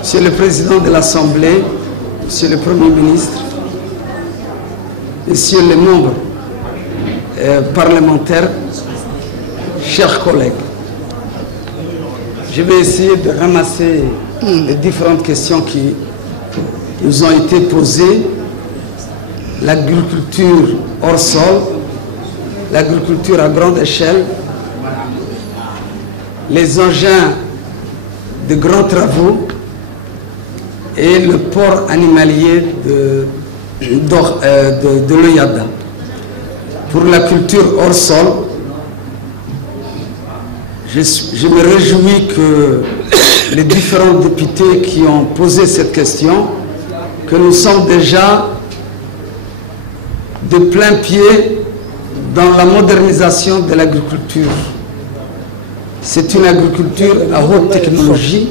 Monsieur le Président de l'Assemblée, Monsieur le Premier ministre, Messieurs les membres parlementaires, chers collègues, je vais essayer de ramasser les différentes questions qui nous ont été posées. L'agriculture hors sol, l'agriculture à grande échelle, les engins de grands travaux et le port animalier de l'Oyada. Pour la culture hors sol, je me réjouis que les différents députés qui ont posé cette question, que nous sommes déjà de plein pied dans la modernisation de l'agriculture. C'est une agriculture à haute technologie.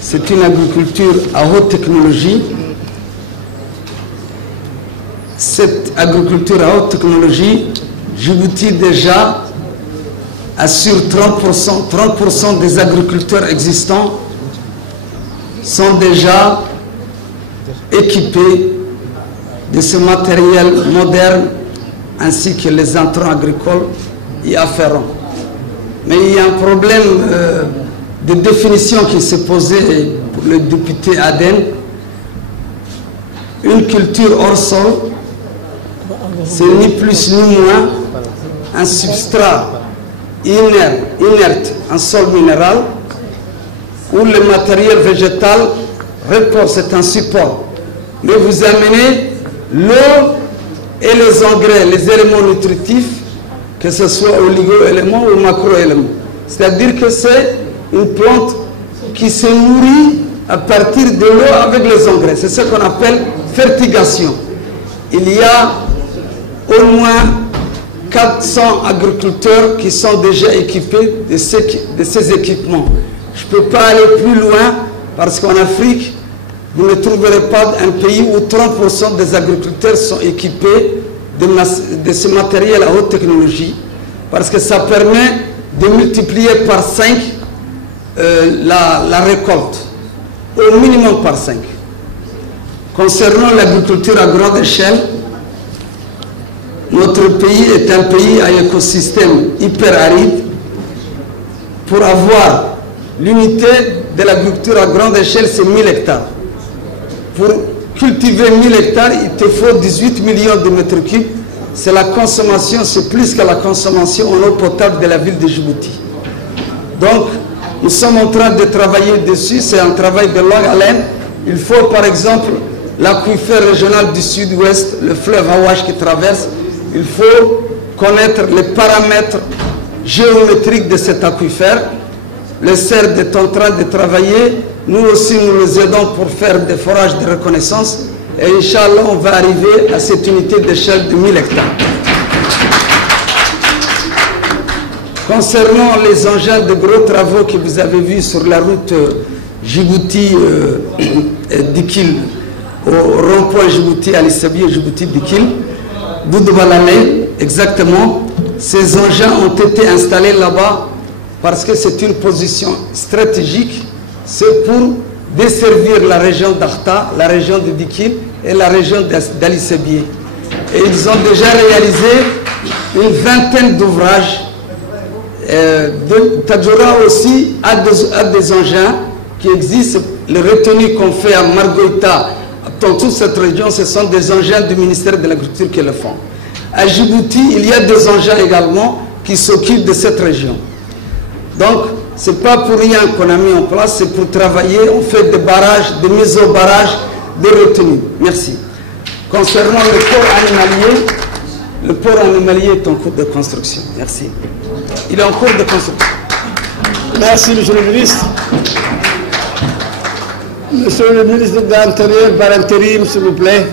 C'est une agriculture à haute technologie. Cette agriculture à haute technologie, Djibouti déjà assure 30% des agriculteurs existants sont déjà équipés de ce matériel moderne ainsi que les intrants agricoles y afférents. Mais il y a un problème de définition qui s'est posé pour le député Aden. Une culture hors sol, c'est ni plus ni moins un substrat inerte, un sol minéral, où le matériel végétal répond, c'est un support. Mais vous amenez l'eau et les engrais, les éléments nutritifs, que ce soit oligo-éléments ou macro-éléments. C'est-à-dire que c'est une plante qui se nourrit à partir de l'eau avec les engrais. C'est ce qu'on appelle fertigation. Il y a au moins 400 agriculteurs qui sont déjà équipés de ces équipements. Je ne peux pas aller plus loin parce qu'en Afrique, vous ne trouverez pas un pays où 30% des agriculteurs sont équipés de ce matériel à haute technologie, parce que ça permet de multiplier par 5 la récolte, au minimum par 5. Concernant l'agriculture à grande échelle, notre pays est un pays à écosystème hyper aride. Pour avoir l'unité de l'agriculture à grande échelle, c'est 1000 hectares. Pour cultiver 1000 hectares, il te faut 18 millions de mètres cubes. C'est la consommation, c'est plus que la consommation en eau potable de la ville de Djibouti. Donc, nous sommes en train de travailler dessus. C'est un travail de longue haleine. Il faut, par exemple, l'aquifère régional du sud-ouest, le fleuve Awash qui traverse. Il faut connaître les paramètres géométriques de cet aquifère. Le CERD est en train de travailler. Nous aussi, nous les aidons pour faire des forages de reconnaissance. Et Inch'Allah, on va arriver à cette unité d'échelle de 1000 hectares. Concernant les engins de gros travaux que vous avez vus sur la route Djibouti-Dikil, au rond-point Djibouti, Ali Sabi et Djibouti-Dikil, Boudoubalane, exactement, ces engins ont été installés là-bas parce que c'est une position stratégique. C'est pour desservir la région d'Arta, la région de Dikil et la région d'Ali Sabi. Et ils ont déjà réalisé une vingtaine d'ouvrages. Tadjoura aussi a des engins qui existent. Les retenues qu'on fait à Margoïta, dans toute cette région, ce sont des engins du ministère de l'Agriculture qui le font. À Djibouti, il y a des engins également qui s'occupent de cette région. Donc, ce n'est pas pour rien qu'on a mis en place, c'est pour travailler. On fait des barrages, des mises au barrage, des retenues. Merci. Concernant le port animalier est en cours de construction. Merci. Il est en cours de construction. Merci, Monsieur le Ministre. Monsieur le Ministre de l'Intérieur, par intérim, s'il vous plaît.